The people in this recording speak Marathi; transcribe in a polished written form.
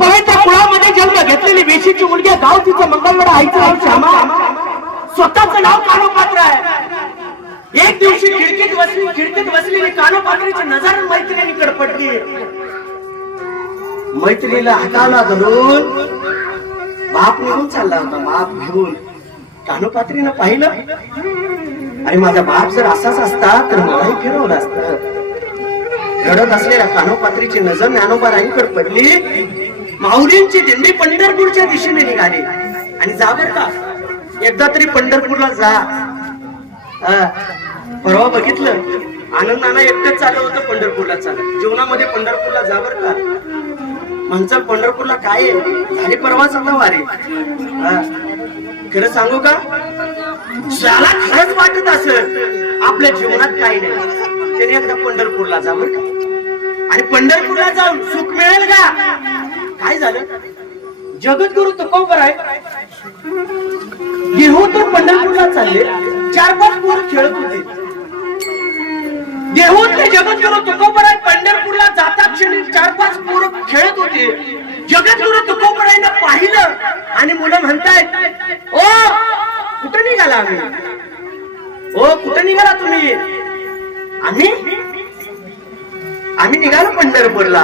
पवित्र कुळामध्ये जन्म घेतलेली वेशीची मुलगी, गाव तिचं मंगळवार, आईचं नाव श्यामा, स्वतःचं नाव कानोपात्र आहे. एक दिवशी खिडकीत बसलेली कानोपात्रीची नजर मैत्रिणीकडे पडली. मैत्रिणीला हाताला धरून बाप निघून चालला होता. बाप घेऊन कानोपात्रीनं पाहिलं, अरे माझा बाप जर असाच असता तर मलाही फिरवलं असतं. रडत असलेल्या कानोपात्रीची नजर ज्ञानोबारांकडे पडली. माऊलींची दिंडी पंढरपूरच्या दिशेने निघाली. आणि जा बर का, एकदा तरी पंढरपूरला जा. परवा बघितलं, आनंदानं एकटंच चाललं होतं पंढरपूरला. चालत जीवनामध्ये पंढरपूरला जा बर का. म्हणचं पंढरपूरला काय आहे, झाली परवाच आता वारी. खरं सांगू का, ज्याला खरंच वाटत असत आपल्या जीवनात काही नाही, त्याने एकदा पंढरपूरला जा बर का. आणि पंढरपूरला जाऊन सुख मिळेल का. काय झालं, जगद्गुरु तुकोबर आहे, देहूतून पंढरपूरला चालले. 4-5 पोरं खेळत होते. देहूतले जगद्गुरु तुकोबर आहे पंढरपूरला जाता क्षणी 4-5 पोरं खेळत होते. जगद्गुरु तुकोबरायनं पाहिलं आणि मुलं म्हणतायत, ओ कुठं निघाला आम्ही, ओ कुठं निघाला तुम्ही. आम्ही निघालो पंढरपूरला.